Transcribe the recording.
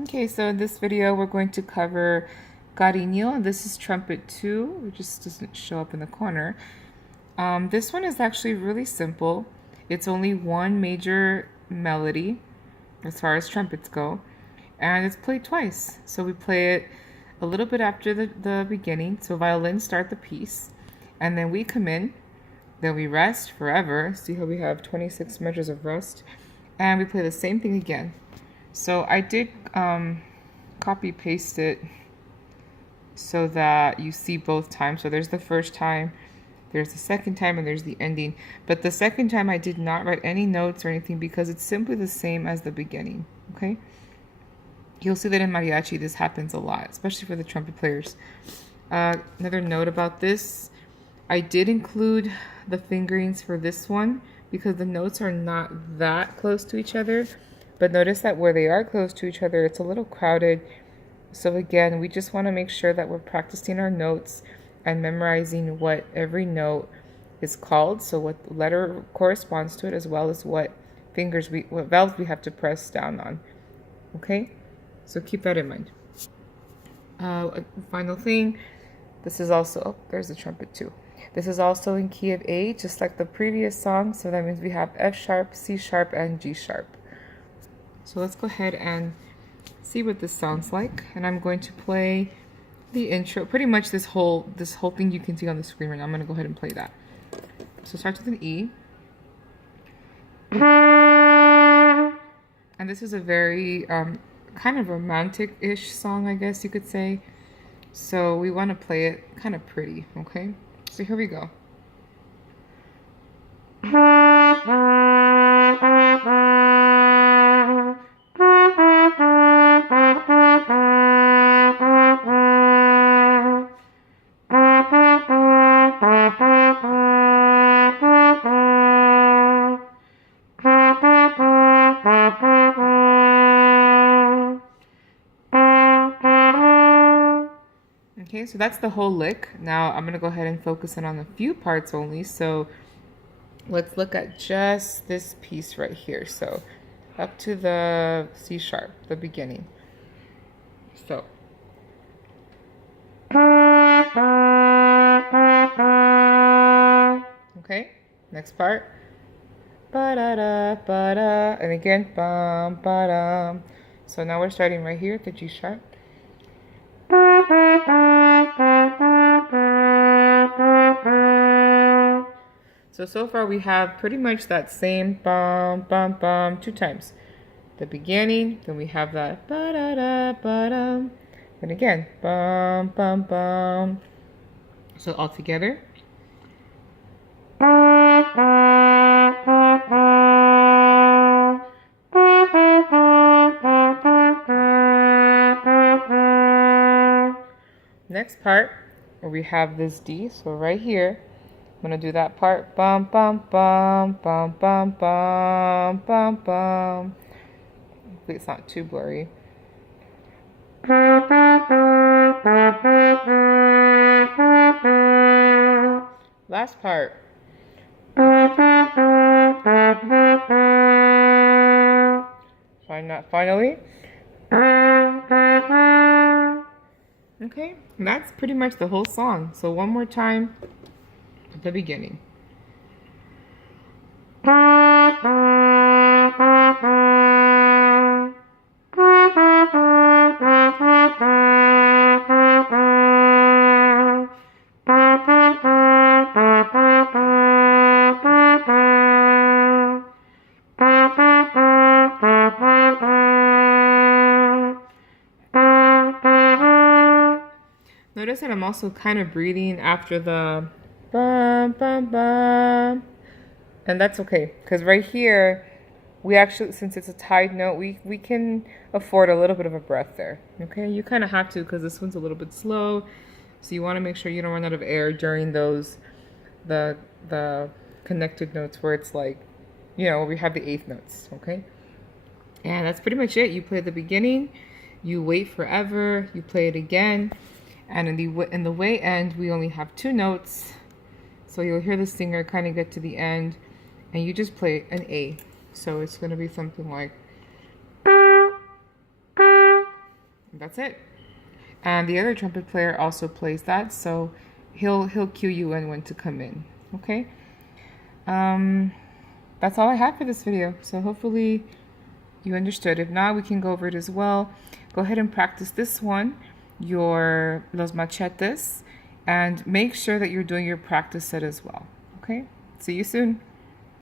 Okay, so in this video we're going to cover Carino. This is trumpet 2, it just doesn't show up in the corner. This one is actually really simple. It's only one major melody as far as trumpets go, and it's played twice. So we play it a little bit after the beginning, so violins start the piece, and then we come in, then we rest forever. See how we have 26 measures of rest, and we play the same thing again. So I did copy paste it so that you see both times. So there's the first time, there's the second time, and there's the ending. But the second time I did not write any notes or anything because it's simply the same as the beginning, okay? You'll see that in mariachi this happens a lot, especially for the trumpet players. Another note about this, I did include the fingerings for this one because the notes are not that close to each other. But notice that where they are close to each other, it's a little crowded. So again, we just want to make sure that we're practicing our notes and memorizing what every note is called. So what letter corresponds to it, as well as what valves we have to press down on. Okay? So keep that in mind. Final thing, this is also, there's the trumpet too. This is also in key of A, just like the previous song. So that means we have F sharp, C sharp, and G sharp. So let's go ahead and see what this sounds like. And I'm going to play the intro. Pretty much this whole thing you can see on the screen right now. I'm going to go ahead and play that. So it starts with an E. And this is a very kind of romantic-ish song, I guess you could say. So we want to play it kind of pretty, okay? So here we go. Okay, so that's the whole lick. Now I'm going to go ahead and focus in on a few parts only. So let's look at just this piece right here. So up to the C sharp, the beginning. So. Okay, next part. Ba-da-da, ba-da. And again, bum, ba-dum. So now we're starting right here at the G sharp. So far we have pretty much that same bum, bum, bum 2 times. The beginning, then we have that ba-da-da, ba-dum. Then again, bum, bum, bum. So all together. Next part, where we have this D, so right here, I'm going to do that part, bum, bum, bum, bum, bum, bum, bum, bum. Hopefully it's not too blurry. Last part. Finally. Okay, and that's pretty much the whole song. So one more time at the beginning. Notice that I'm also kind of breathing after the bum, bum, bum. And that's okay, because right here, we actually, since it's a tied note, we can afford a little bit of a breath there. Okay, you kind of have to because this one's a little bit slow. So you want to make sure you don't run out of air during those, the connected notes where it's like, you know, we have the 8th notes, okay? And that's pretty much it. You play the beginning, you wait forever, you play it again. And in the way end, we only have 2 notes. So you'll hear the singer kind of get to the end, and you just play an A. So it's going to be something like That's it. And the other trumpet player also plays that, so he'll cue you in when to come in. Okay. That's all I have for this video. So hopefully you understood. If not, we can go over it as well. Go ahead and practice this one, your los machetes, and make sure that you're doing your practice set as well. Okay. See you soon.